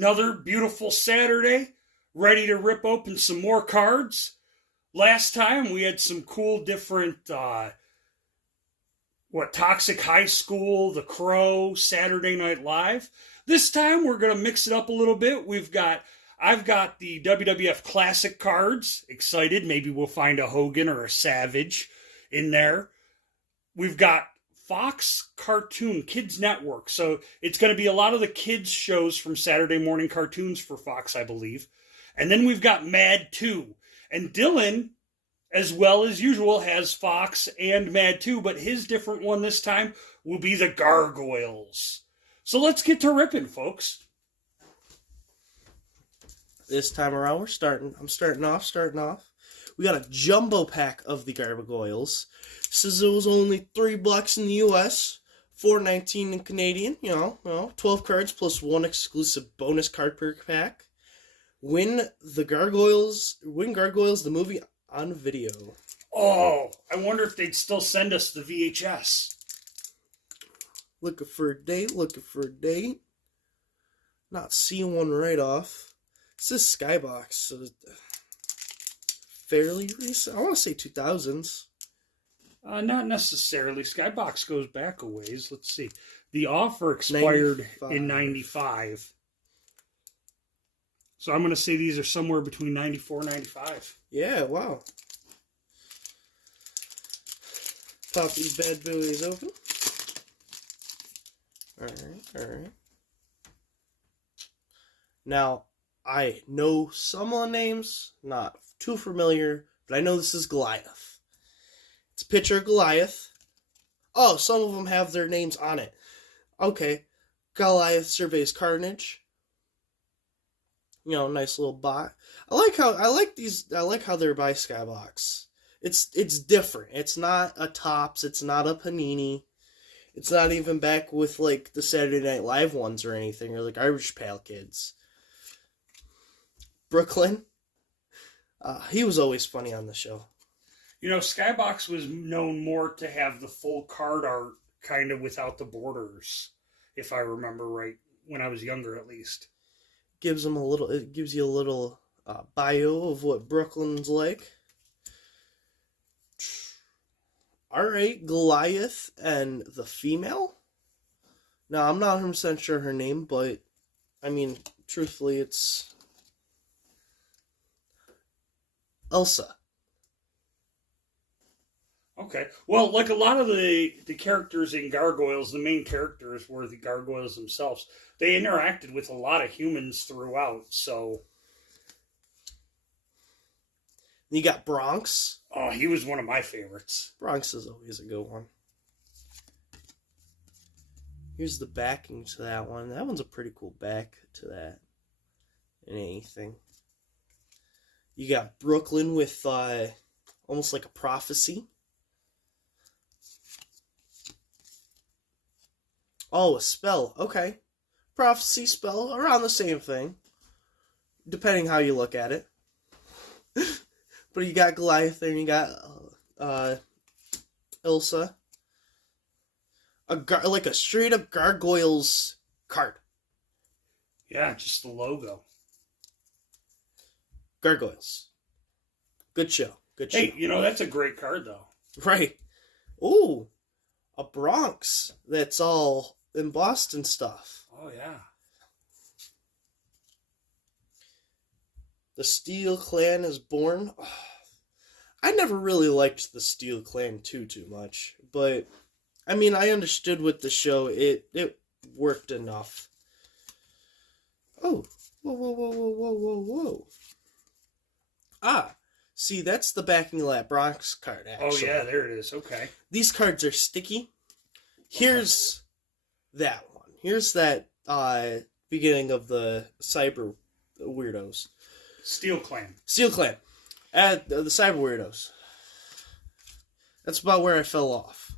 Another beautiful Saturday, ready to rip open some more cards. Last time we had some cool different, Toxic High School, The Crow, Saturday Night Live. This time we're going to mix it up a little bit. I've got the WWF Classic cards. Excited. Maybe we'll find a Hogan or a Savage in there. We've got Fox Cartoon Kids Network. So it's going to be a lot of the kids shows from Saturday morning cartoons for Fox, I believe. And then we've got Mad 2. And Dylan, as well as usual, has Fox and Mad 2, but his different one this time will be the Gargoyles. So let's get to ripping, folks. This time around, I'm starting off. We got a jumbo pack of the Gargoyles. Says it was only $3 in the U.S., $4.19 in Canadian. 12 cards plus one exclusive bonus card per pack. Win Gargoyles the movie on video. Oh, I wonder if they'd still send us the VHS. Looking for a date. Not seeing one right off. This is Skybox, so fairly recent. I want to say 2000s. Not necessarily. Skybox goes back a ways. Let's see. The offer expired in 95. So I'm going to say these are somewhere between 94 and 95. Yeah, wow. Pop these bad boys open. Alright. Now, I know some of the names, not too familiar, but I know this is Goliath. It's a picture of Goliath. Oh, some of them have their names on it. Okay. Goliath surveys Carnage. Nice little bot. I like how they're by Skybox. It's different. It's not a Topps, it's not a Panini. It's not even back with like the Saturday Night Live ones or anything, or the Garbage Pail Kids. Brooklyn. He was always funny on the show. Skybox was known more to have the full card art kind of without the borders, if I remember right, when I was younger at least. It gives you a little bio of what Brooklyn's like. Alright, Goliath and the female. Now, I'm not 100% sure her name, but, truthfully, it's Elsa. Okay. Well, like a lot of the characters in Gargoyles, the main characters were the Gargoyles themselves. They interacted with a lot of humans throughout, so... You got Bronx. Oh, he was one of my favorites. Bronx is always a good one. Here's the backing to that one. That one's a pretty cool back to that. And anything. You got Brooklyn with almost like a prophecy. Oh, a spell. Okay. Prophecy, spell, around the same thing. Depending how you look at it. But you got Goliath there, and you got Elsa. Like a straight-up Gargoyles card. Yeah, just the logo. Gargoyles. Good show. Hey, that's a great card, though. Right. Ooh, a Bronx that's all embossed and stuff. Oh, yeah. The Steel Clan is born. Oh, I never really liked the Steel Clan too much, but I understood with the show. It worked enough. Oh, whoa! Ah, see, that's the backing of that Bronx card. Actually. Oh yeah, there it is. Okay. These cards are sticky. Here's that one. Here's that beginning of the Cyber Weirdos. Steel Clan. The Cyber Weirdos. That's about where I fell off.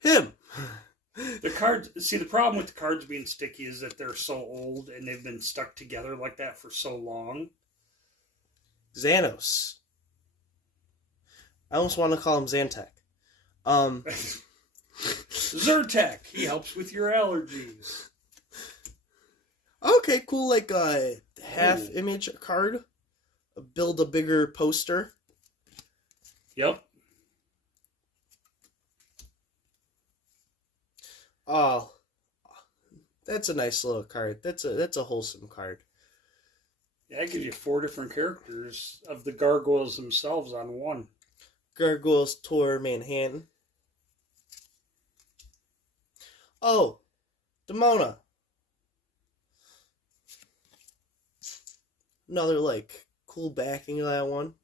Him. The cards. See, the problem with the cards being sticky is that they're so old and they've been stuck together like that for so long. Xanos. I almost want to call him Zantac. Zyrtec. He helps with your allergies. Okay, cool. Like a half image card. Build a bigger poster. Yep. Oh, that's a nice little card. That's a wholesome card. Yeah, it gives you 4 different characters of the Gargoyles themselves on one. Gargoyles Tour Manhattan. Oh, Demona. Another like cool backing of that one.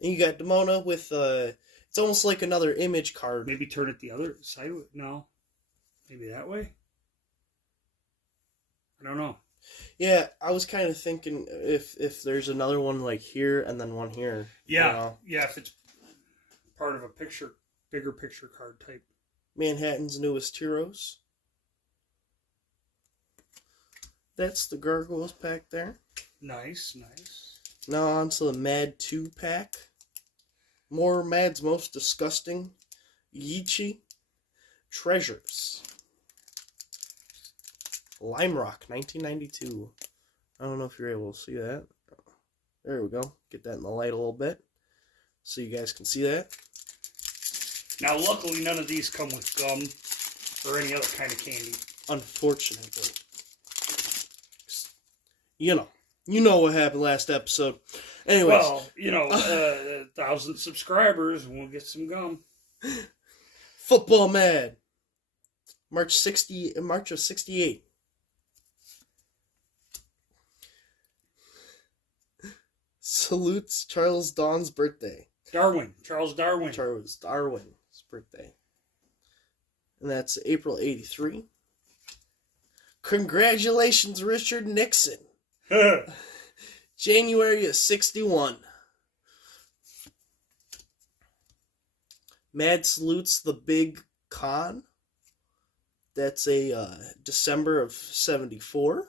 And you got Demona with it's almost like another image card. Maybe turn it the other side. No, maybe that way. I don't know. Yeah, I was kind of thinking if there's another one like here and then one here. Yeah, you know? yeah. If it's part of a bigger picture card type. Manhattan's newest heroes. That's the Gargoyles pack there. Nice, nice. Now on to the Mad 2 pack. More Mad's Most Disgusting. Yichi. Treasures. Lime Rock, 1992. I don't know if you're able to see that. There we go. Get that in the light a little bit so you guys can see that. Now, luckily, none of these come with gum or any other kind of candy. Unfortunately. You know what happened last episode. Anyways. Well, 1,000 subscribers and we'll get some gum. Football Mad. March of 68. Salutes Charles Darwin's birthday. Charles Darwin. Charles Darwin's birthday. And that's April 83. Congratulations, Richard Nixon. January of 61. Mad salutes the Big Con. That's a December of 74.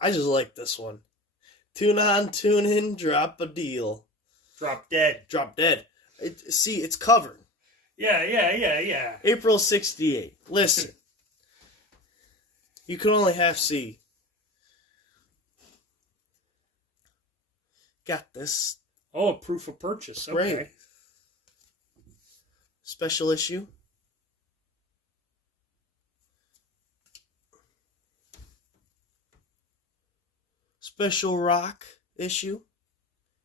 I just like this one. Tune on, tune in, drop a deal. Drop dead. Drop dead. It's covered. Yeah. April 68. Listen. You can only half see. Got this. Oh, proof of purchase. Okay. Right. Special issue. Special Rock issue.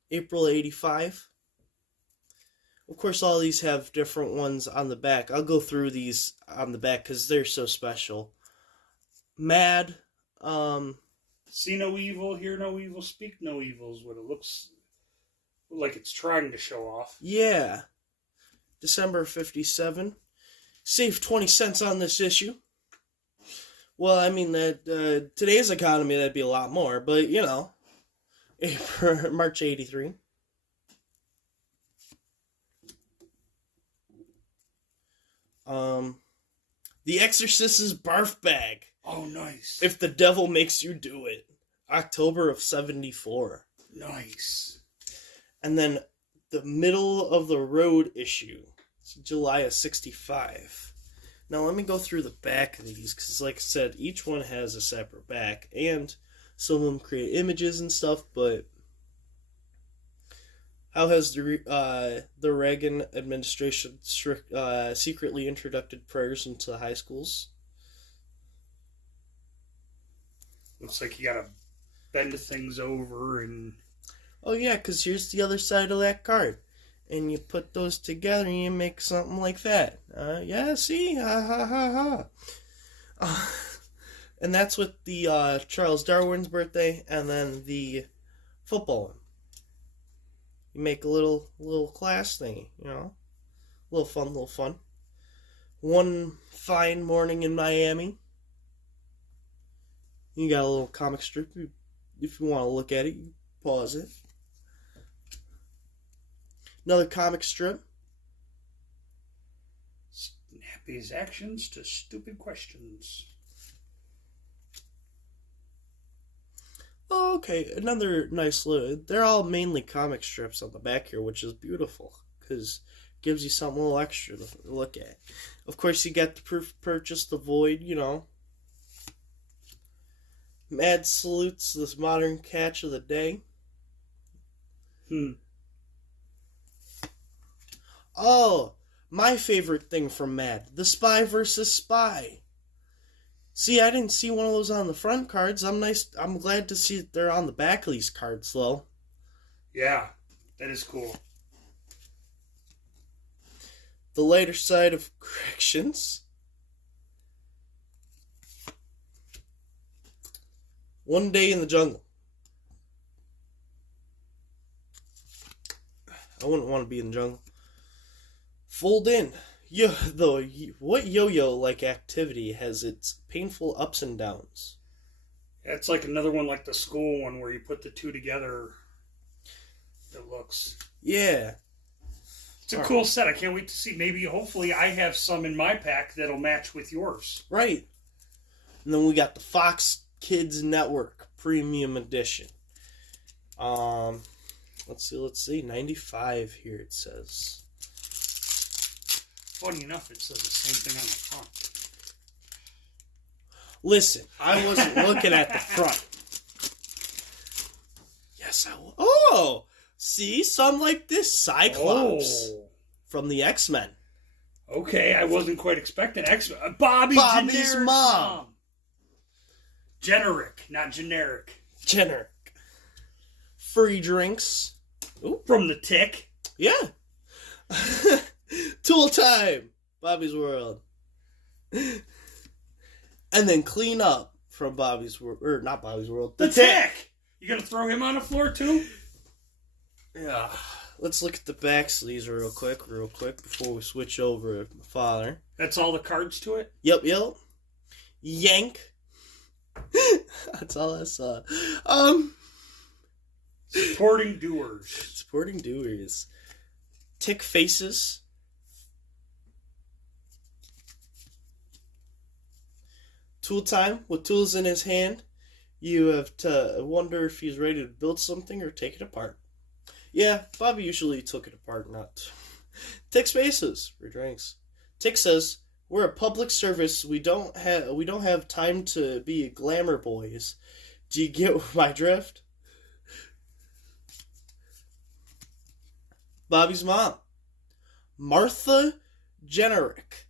April 85. Of course, all these have different ones on the back. I'll go through these on the back because they're so special. Mad. See no evil, hear no evil, speak no evil is what it looks like it's trying to show off. Yeah. December 57. Save 20 cents on this issue. Well, I mean, that today's economy, that'd be a lot more, but, March 83. The Exorcist's Barf Bag. Oh, nice. If the Devil Makes You Do It. October of 74. Nice. And then the Middle of the Road issue. It's July of 65. Now let me go through the back of these, because like I said, each one has a separate back, and some of them create images and stuff, but how has the Reagan administration secretly introduced prayers into high schools? Looks like you gotta bend things over and... Oh yeah, because here's the other side of that card. And you put those together and you make something like that. Yeah, see? Ha ha ha ha. And that's with the Charles Darwin's birthday and then the football one. You make a little class thingy, Little fun. One fine morning in Miami. You got a little comic strip. If you want to look at it, you pause it. Another comic strip. Snappy's actions to stupid questions. Oh, okay. Another nice little... They're all mainly comic strips on the back here, which is beautiful. Because gives you something a little extra to look at. Of course, you got the proof of purchase, the void, you know. Mad salutes this modern catch of the day. Oh, my favorite thing from Mad, the Spy versus Spy. See, I didn't see one of those on the front cards. I'm glad to see that they're on the back of these cards, though. Yeah, that is cool. The lighter side of corrections. One Day in the Jungle. I wouldn't want to be in the jungle. Fold in. What yo-yo-like activity has its painful ups and downs? That's like another one like the school one where you put the two together. It looks... Yeah. It's a cool set. I can't wait to see. Maybe, hopefully, I have some in my pack that'll match with yours. Right. And then we got the Fox Kids Network Premium Edition. Let's see. 95 here it says. Funny enough, it says the same thing on the front. Listen, I wasn't looking at the front. Yes, I was. Oh! See, some like this Cyclops from the X-Men. Okay, I wasn't quite expecting X-Men. Bobby's mom. Generic, not generic. Generic. Free drinks. Ooh. From the Tick. Yeah. Tool time. Bobby's World. And then clean up from Bobby's World. Or not Bobby's World. The Tick. You gonna throw him on the floor too? Yeah. Let's look at the back sleeves real quick, before we switch over to my father. That's all the cards to it? Yep. Yank. That's all I saw. Supporting doers. Tick faces. Tool time. With tools in his hand, you have to wonder if he's ready to build something or take it apart. Yeah, Bobby usually took it apart, not... Tick spaces. For drinks. Tick says, we're a public service. We don't have time to be glamour boys. Do you get my drift? Bobby's mom, Martha Generic,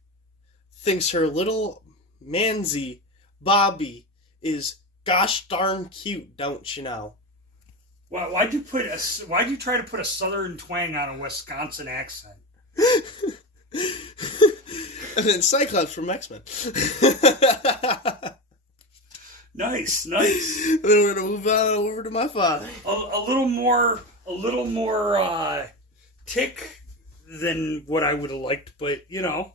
thinks her little mansy Bobby is gosh darn cute, don't you know? Well, why'd you try to put a southern twang on a Wisconsin accent? And then Cyclops from X-Men. Nice. And then we're gonna move on over to my father. A little more Tick than what I would have liked, but you know.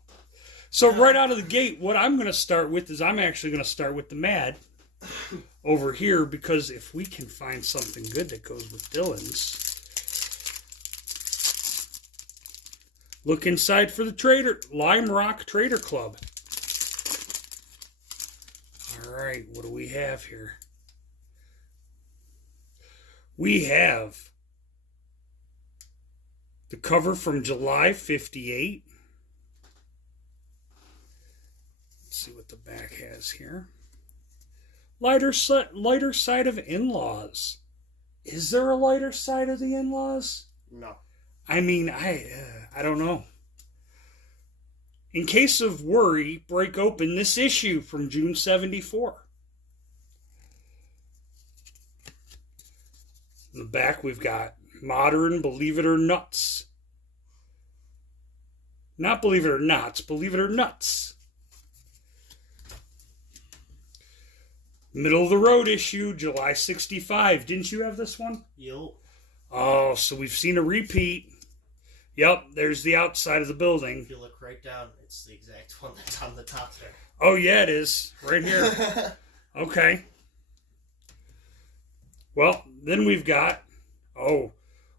So right out of the gate, what I'm going to start with is I'm actually going to start with the Mad over here, because if we can find something good that goes with Dylan's. Look inside for the Lime Rock Trader Club. All right, what do we have here? We have the cover from July '58. Let's see what the back has here. Lighter side of in-laws. Is there a lighter side of the in-laws? No. I mean, I don't know. In case of worry, break open this issue from June '74. In the back, we've got Modern Believe It or Nuts. Not Believe It or Nuts, Believe It or Nuts. Middle of the Road issue, July '65. Didn't you have this one? Yep. Oh, so we've seen a repeat. Yep, there's the outside of the building. If you look right down, it's the exact one that's on the top there. Oh, yeah, it is. Right here. Okay. Well, then we've got... Oh,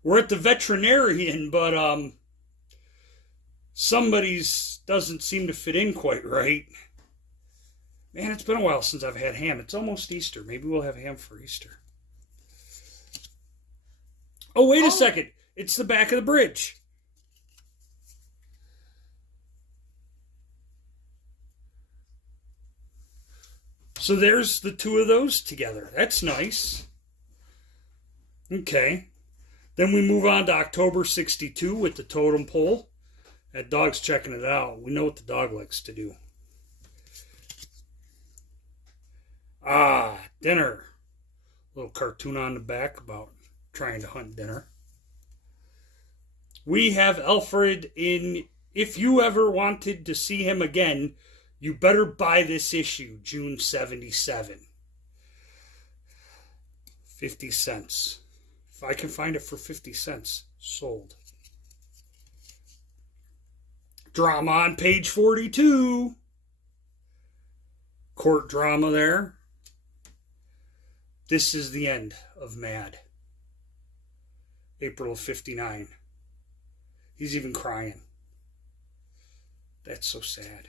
we're at the veterinarian, but somebody's doesn't seem to fit in quite right. Man, it's been a while since I've had ham. It's almost Easter. Maybe we'll have ham for Easter. Oh, wait a second. It's the back of the bridge. So there's the two of those together. That's nice. Okay. Then we move on to October 62 with the totem pole. That dog's checking it out. We know what the dog likes to do. Dinner. Little cartoon on the back about trying to hunt dinner. We have Alfred in If You Ever Wanted to See Him Again, You Better Buy This Issue, June 77. 50 cents. If I can find it for 50 cents, sold. Drama on page 42. Court drama there. This is the end of Mad. April of 59. He's even crying. That's so sad.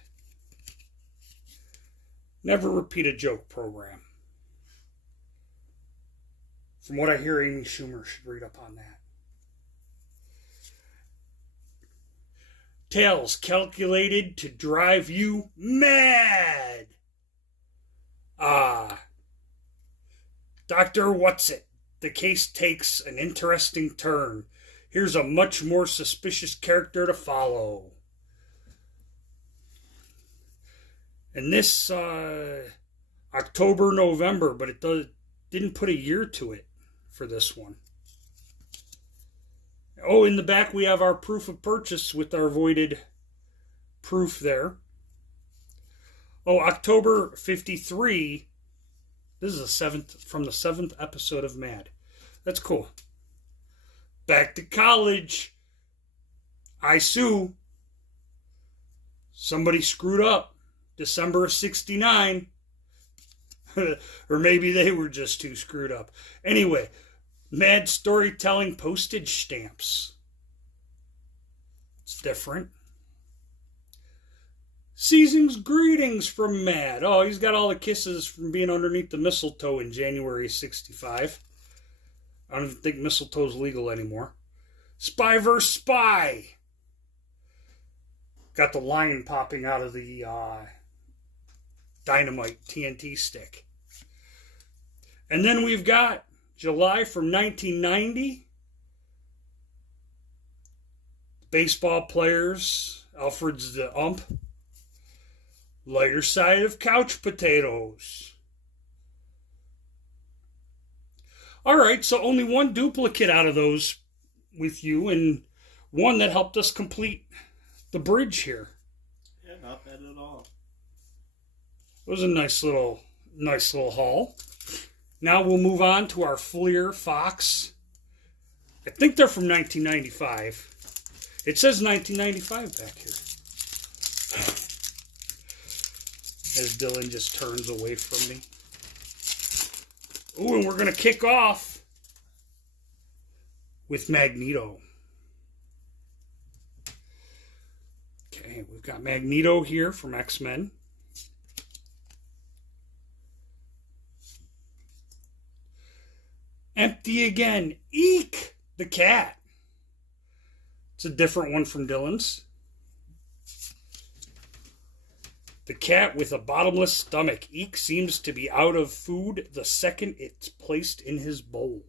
Never repeat a joke program. From what I hear, Amy Schumer should read up on that. Tales calculated to drive you mad. Dr. What's-It. The case takes an interesting turn. Here's a much more suspicious character to follow. And this October, November, but it didn't put a year to it for this one. Oh, in the back we have our proof of purchase with our voided proof there. Oh, October 53. This is from the 7th episode of Mad. That's cool. Back to college. I sue. Somebody screwed up. December of 69. Or maybe they were just too screwed up. Anyway, Mad storytelling postage stamps. It's different. Season's greetings from Mad. Oh, he's got all the kisses from being underneath the mistletoe in January 65. I don't even think mistletoe's legal anymore. Spy vs. Spy. Got the lion popping out of the dynamite TNT stick. And then we've got July from 1990. Baseball players. Alfred's the ump. Lighter side of couch potatoes. All right, so only one duplicate out of those with you, and one that helped us complete the bridge here. Yeah, not bad at all. It was a nice little haul. Now we'll move on to our Fleer Fox. I think they're from 1995. It says 1995 back here. As Dylan just turns away from me. Ooh, and we're going to kick off with Magneto. Okay, we've got Magneto here from X-Men. Empty again. Eek! The cat. It's a different one from Dylan's. The cat with a bottomless stomach. Eek seems to be out of food the second it's placed in his bowl.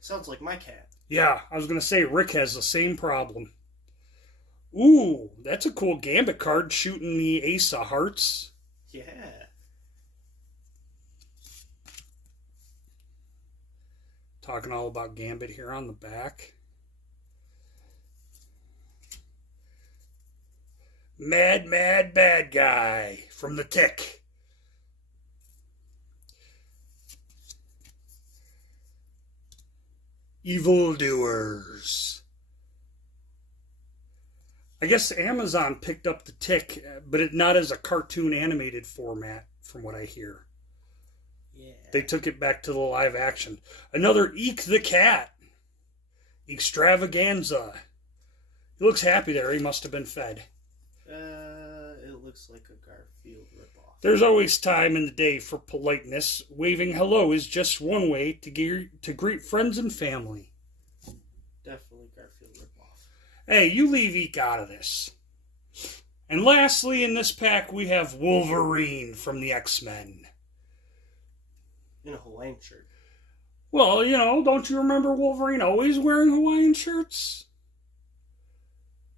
Sounds like my cat. Yeah, I was going to say Rick has the same problem. Ooh, that's a cool Gambit card shooting the Ace of Hearts. Yeah. Talking all about Gambit here on the back. Mad, mad, bad guy from The Tick. Evildoers. I guess Amazon picked up The Tick, but not as a cartoon animated format, from what I hear. Yeah. They took it back to the live action. Another Eek the Cat. Extravaganza. He looks happy there. He must have been fed. It looks like a Garfield ripoff. There's always time in the day for politeness. Waving hello is just one way to greet friends and family. Definitely Garfield ripoff. Hey, you leave Eek out of this. And lastly, in this pack, we have Wolverine from the X-Men. In a Hawaiian shirt. Well, don't you remember Wolverine always wearing Hawaiian shirts?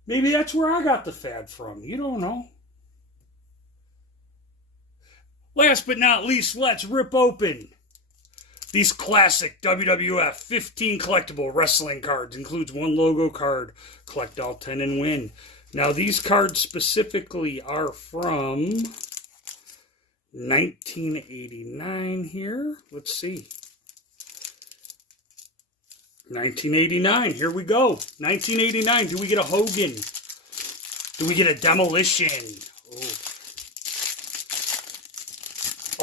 Maybe that's where I got the fad from. You don't know. Last but not least, let's rip open these classic WWF 15 collectible wrestling cards. Includes 1 logo card. Collect all 10 and win. Now, these cards specifically are from 1989 here. Let's see. 1989. Here we go. 1989. Do we get a Hogan? Do we get a Demolition? Oh.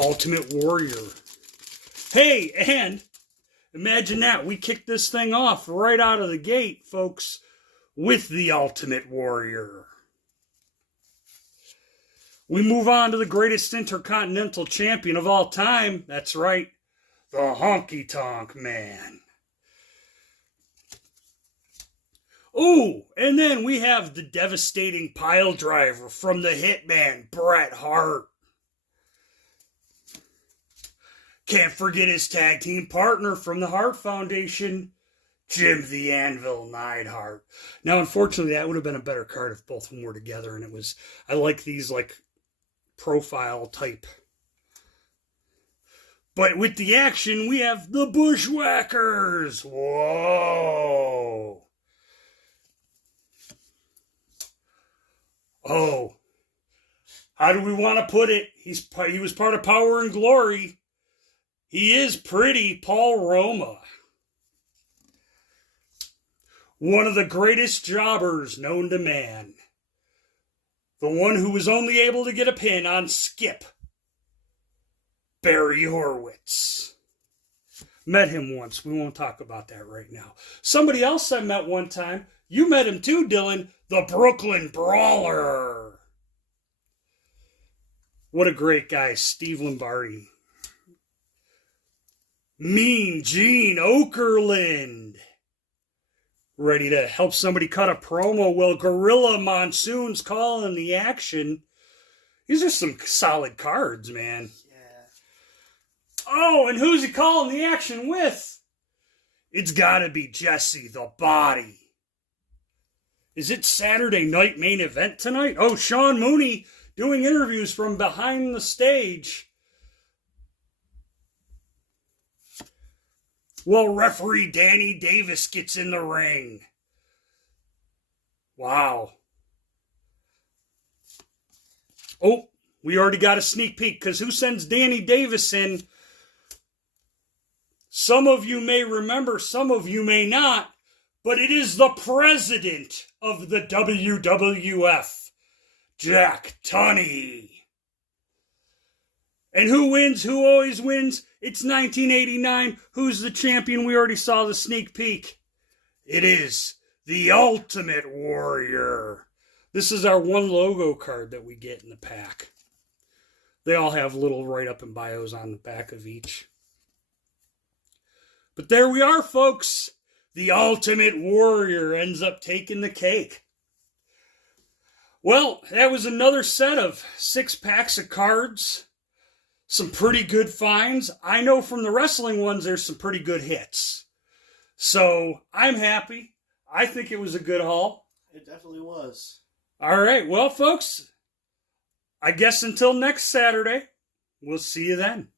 Ultimate Warrior. Hey, and imagine that. We kicked this thing off right out of the gate, folks, with the Ultimate Warrior. We move on to the greatest Intercontinental Champion of all time. That's right, the Honky Tonk Man. Oh, and then we have the devastating pile driver from the Hitman, Bret Hart. Can't forget his tag team partner from the Hart Foundation, Jim the Anvil Neidhart. Now, unfortunately, that would have been a better card if both of them were together, and it was, I like these, like, profile type. But with the action, we have the Bushwhackers. Whoa. Oh. How do we want to put it? He was part of Power and Glory. He is pretty Paul Roma. One of the greatest jobbers known to man. The one who was only able to get a pin on Skip. Barry Horowitz. Met him once. We won't talk about that right now. Somebody else I met one time. You met him too, Dylan. The Brooklyn Brawler. What a great guy, Steve Lombardi. Mean Gene Okerlund. Ready to help somebody cut a promo while Gorilla Monsoon's calling the action. These are some solid cards, man. Yeah. Oh, and who's he calling the action with? It's gotta be Jesse the Body. Is it Saturday night main event tonight? Oh, Sean Mooney doing interviews from behind the stage. Well, referee Danny Davis gets in the ring. Wow. Oh, we already got a sneak peek, because who sends Danny Davis in? Some of you may remember, some of you may not, but it is the president of the WWF, Jack Tunney. And who wins? Who always wins? It's 1989. Who's the champion? We already saw the sneak peek. It is the Ultimate Warrior. This is our 1 logo card that we get in the pack. They all have little write-up and bios on the back of each. But there we are, folks. The Ultimate Warrior ends up taking the cake. Well, that was another set of 6 packs of cards. Some pretty good finds. I know from the wrestling ones there's some pretty good hits. So I'm happy. I think it was a good haul. It definitely was. All right. Well, folks, I guess until next Saturday, we'll see you then.